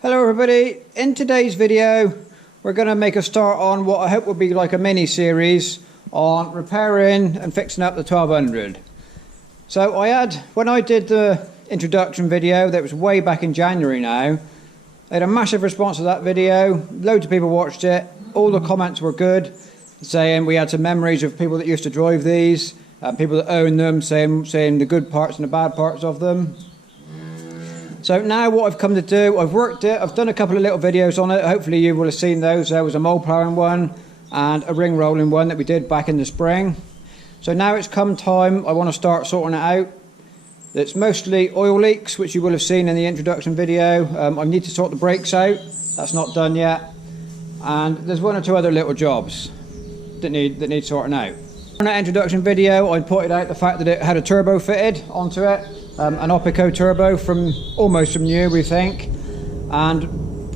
Hello everybody, in today's video we're going to make a start on what I hope will be like a mini series on repairing and fixing up the 1200. So when I did the introduction video, that was way back in January now, I had a massive response to that video, loads of people watched it, all the comments were good, saying we had some memories of people that used to drive these, people that own them, saying the good parts and the bad parts of them. So now what I've come to do, I've worked it, I've done a couple of little videos on it, hopefully you will have seen those. There was a mole ploughing one and a ring rolling one that we did back in the spring. So now it's come time, I want to start sorting it out. It's mostly oil leaks, which you will have seen in the introduction video. I need to sort the brakes out, that's not done yet. And there's one or two other little jobs that need sorting out. In that introduction video I pointed out the fact that it had a turbo fitted onto it. An Opico turbo almost from new, we think, and it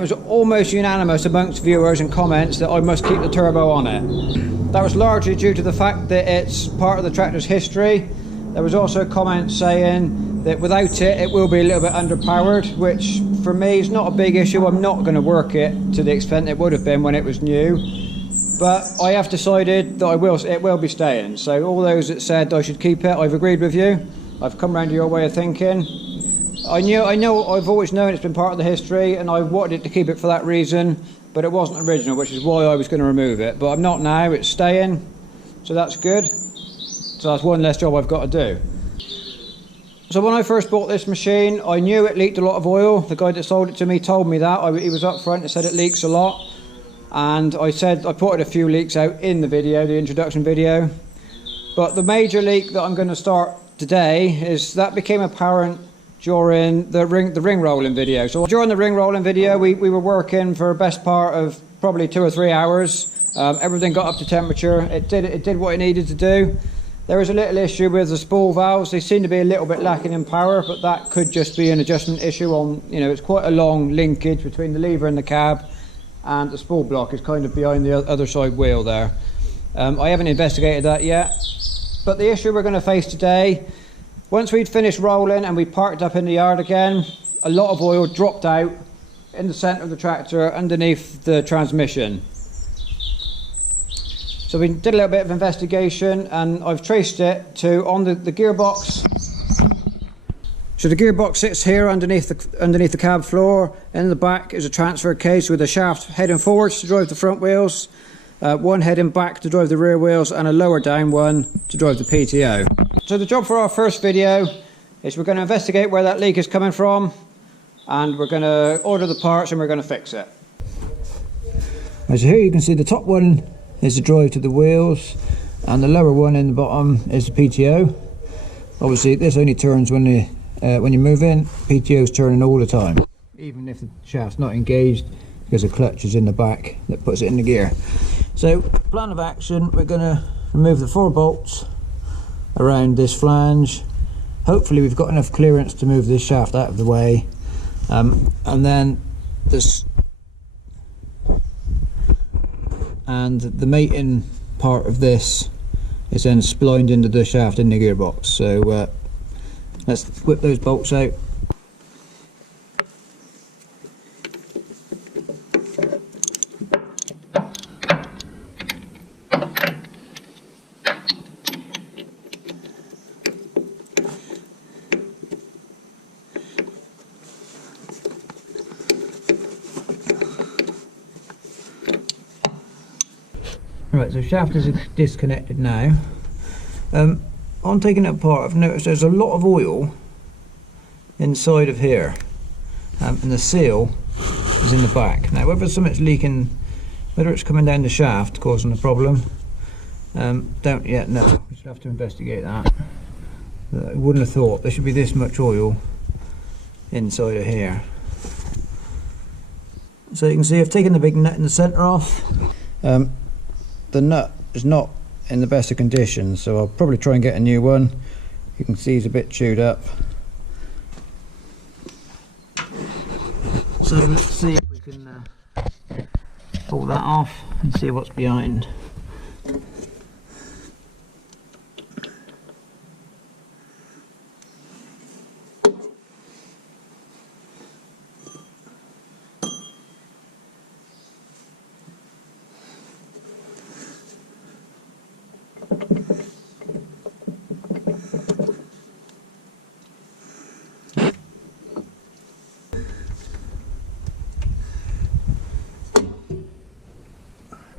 was almost unanimous amongst viewers and comments that I must keep the turbo on it. That was largely due to the fact that it's part of the tractor's history. There was also comments saying that without it, it will be a little bit underpowered, which for me is not a big issue. I'm not going to work it to the extent it would have been when it was new. But I have decided that it will be staying. So all those that said I should keep it, I've agreed with you. I've come round to your way of thinking. I know I've always known it's been part of the history and I wanted to keep it for that reason, but it wasn't original, which is why I was going to remove it. But I'm not now, it's staying, so that's good. So that's one less job I've got to do. So when I first bought this machine, I knew it leaked a lot of oil. The guy that sold it to me told me that. He was up front and said it leaks a lot. And I put a few leaks out in the video, the introduction video. But the major leak that I'm going to start today is that became apparent during the ring rolling video. So during the ring rolling video, we were working for the best part of probably 2 or 3 hours. Everything got up to temperature. It did what it needed to do. There was a little issue with the spool valves. They seem to be a little bit lacking in power, but that could just be an adjustment issue on, it's quite a long linkage between the lever and the cab. And the spool block is kind of behind the other side wheel there. I haven't investigated that yet. But the issue we're going to face today, once we'd finished rolling and we parked up in the yard again, a lot of oil dropped out in the centre of the tractor underneath the transmission. So we did a little bit of investigation and I've traced it to on the gearbox. So the gearbox sits here underneath the cab floor. In the back is a transfer case with a shaft heading forwards to drive the front wheels, one heading back to drive the rear wheels, and a lower down one to drive the PTO. So the job for our first video is we're going to investigate where that leak is coming from, and we're going to order the parts and we're going to fix it. Right, so here you can see the top one is the drive to the wheels, and the lower one in the bottom is the PTO. Obviously this only turns when you move in, PTO's turning all the time, even if the shaft's not engaged, because the clutch is in the back that puts it in the gear. So, plan of action, we're going to remove the 4 bolts around this flange. Hopefully we've got enough clearance to move this shaft out of the way, and then the mating part of this is then splined into the shaft in the gearbox. So let's whip those bolts out. Right, so shaft is disconnected now. On taking it apart, I've noticed there's a lot of oil inside of here, and the seal is in the back. Now whether something's leaking, whether it's coming down the shaft causing the problem, don't yet know. We should have to investigate that. I wouldn't have thought there should be this much oil inside of here. So you can see I've taken the big nut in the centre off. The nut is not in the best of conditions, so I'll probably try and get a new one. You can see it's a bit chewed up. So let's see if we can pull that off and see what's behind.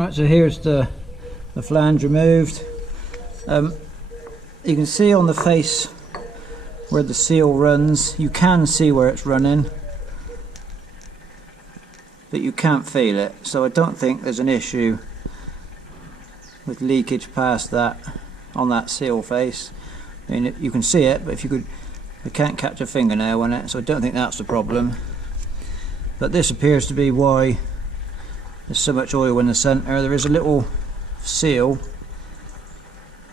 Right, so here's the flange removed. You can see on the face where the seal runs, you can see where it's running, but you can't feel it, so I don't think there's an issue with leakage past that on that seal face. I mean, you can see it, but you can't catch a fingernail on it, so I don't think that's the problem. But this appears to be why there's so much oil in the centre. There is a little seal,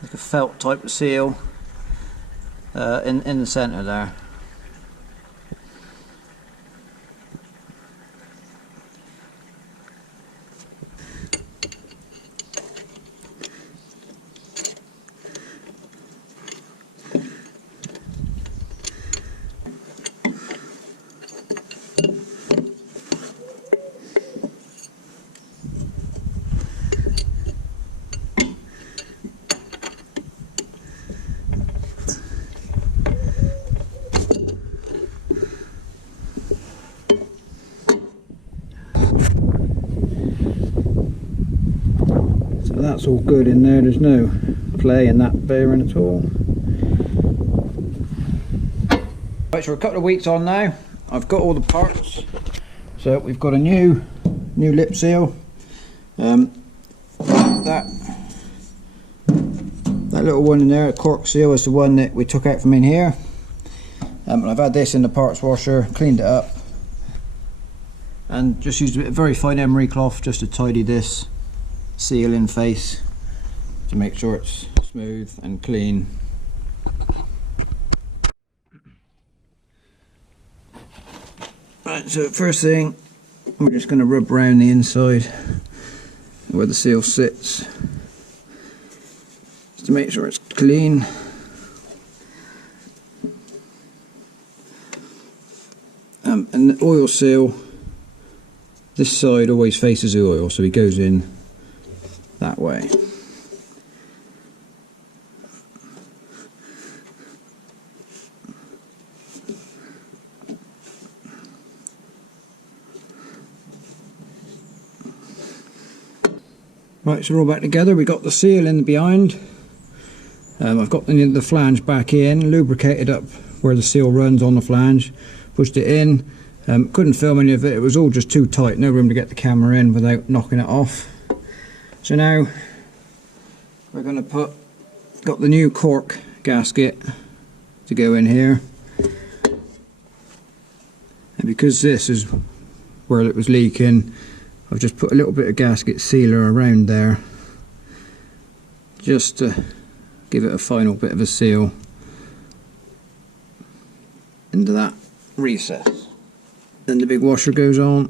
like a felt type of seal, in the centre there. That's all good in there, there's no play in that bearing at all. Right, so we're a couple of weeks on now. I've got all the parts. So we've got a new lip seal. That little one in there, a cork seal, is the one that we took out from in here. And I've had this in the parts washer, cleaned it up, and just used a very fine emery cloth just to tidy this seal in face to make sure it's smooth and clean. Right, so first thing, we're just going to rub around the inside where the seal sits just to make sure it's clean. And the oil seal, this side always faces the oil, so he goes in that way. Right, so we're all back together. We got the seal in the behind. I've got the flange back in, lubricated up where the seal runs on the flange, pushed it in. Couldn't film any of it, it was all just too tight, no room to get the camera in without knocking it off. So now we're going to got the new cork gasket to go in here, and because this is where it was leaking, I've just put a little bit of gasket sealer around there just to give it a final bit of a seal into that recess. Then the big washer goes on.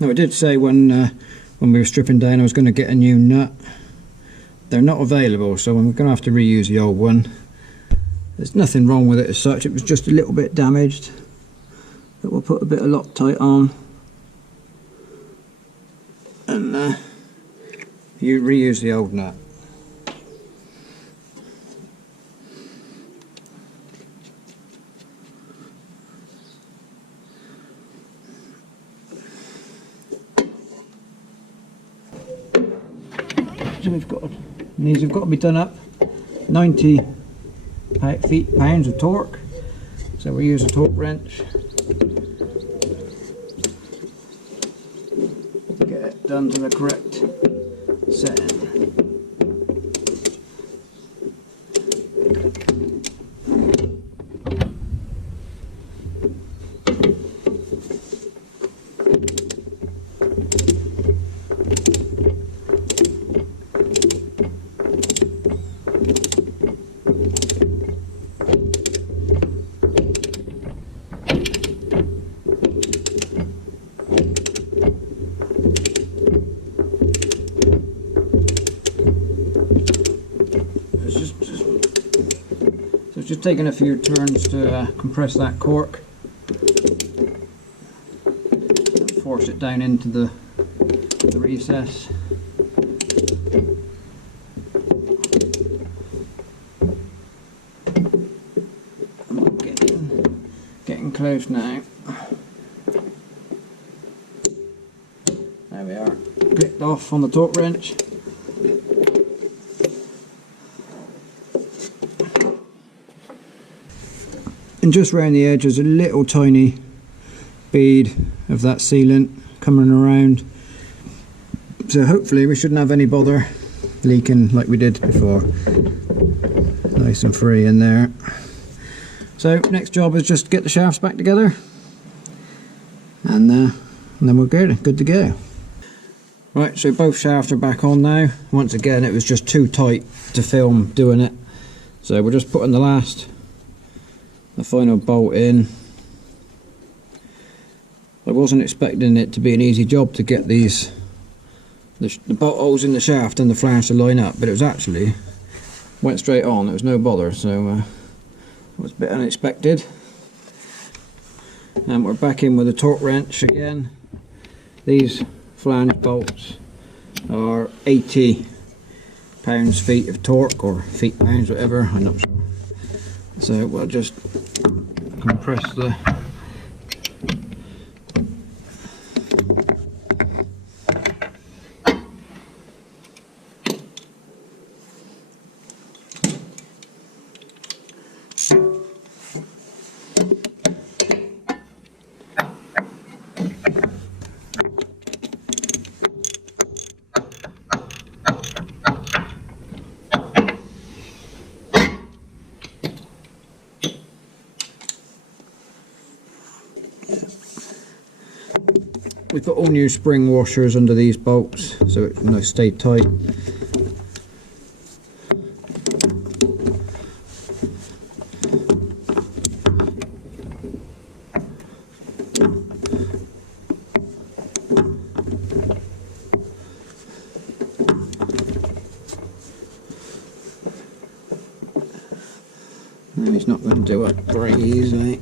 Now I did say when we were stripping down I was going to get a new nut. They're not available, so I'm going to have to reuse the old one. There's nothing wrong with it as such, it was just a little bit damaged, but we'll put a bit of Loctite on and you reuse the old nut. So these have got to be done up 90 feet-pounds of torque, so we use a torque wrench to get it done to the correct setting. Just taking a few turns to compress that cork, force it down into the recess. I'm getting close now. There we are. slipped off on the torque wrench. And just round the edge there's a little tiny bead of that sealant coming around. So hopefully we shouldn't have any bother leaking like we did before. Nice and free in there. So next job is just get the shafts back together, and then we're good to go. Right, so both shafts are back on now. Once again, it was just too tight to film doing it, so we're just putting the final bolt in. I wasn't expecting it to be an easy job to get the bolt holes in the shaft and the flange to line up, but it was actually went straight on. It was no bother, so it was a bit unexpected. And we're back in with a torque wrench again. These flange bolts are 80 pounds-feet of torque, or feet-pounds, whatever, I'm not sure. So we'll just compress the We've got all new spring washers under these bolts, so it stay tight. And he's not going to do it very easily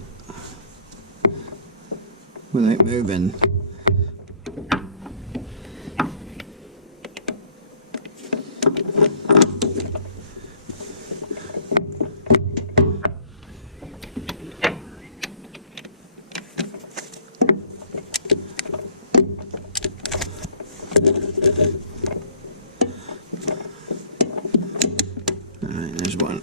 without moving. Alright, there's one.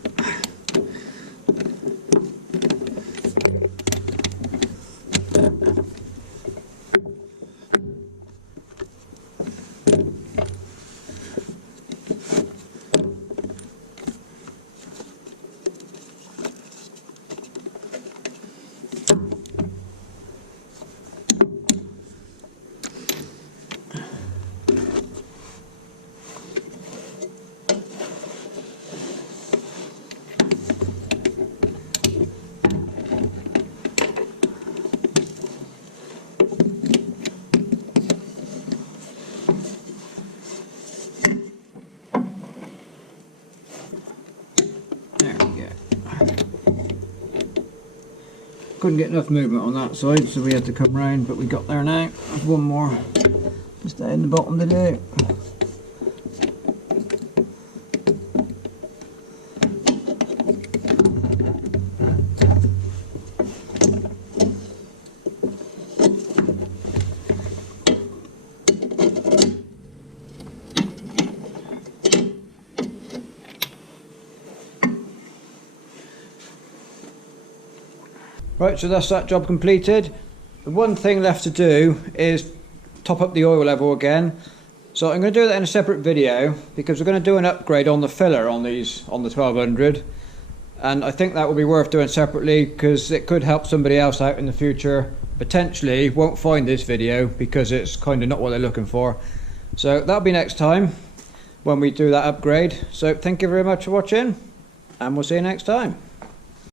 Couldn't get enough movement on that side, so we had to come round, but we got there now. There's one more just down the bottom to do. Right, so that's that job completed. The one thing left to do is top up the oil level again. So I'm going to do that in a separate video, because we're going to do an upgrade on the filler on the 1200, and I think that will be worth doing separately, because it could help somebody else out in the future. Potentially won't find this video because it's kind of not what they're looking for. So that'll be next time when we do that upgrade. So thank you very much for watching, and we'll see you next time.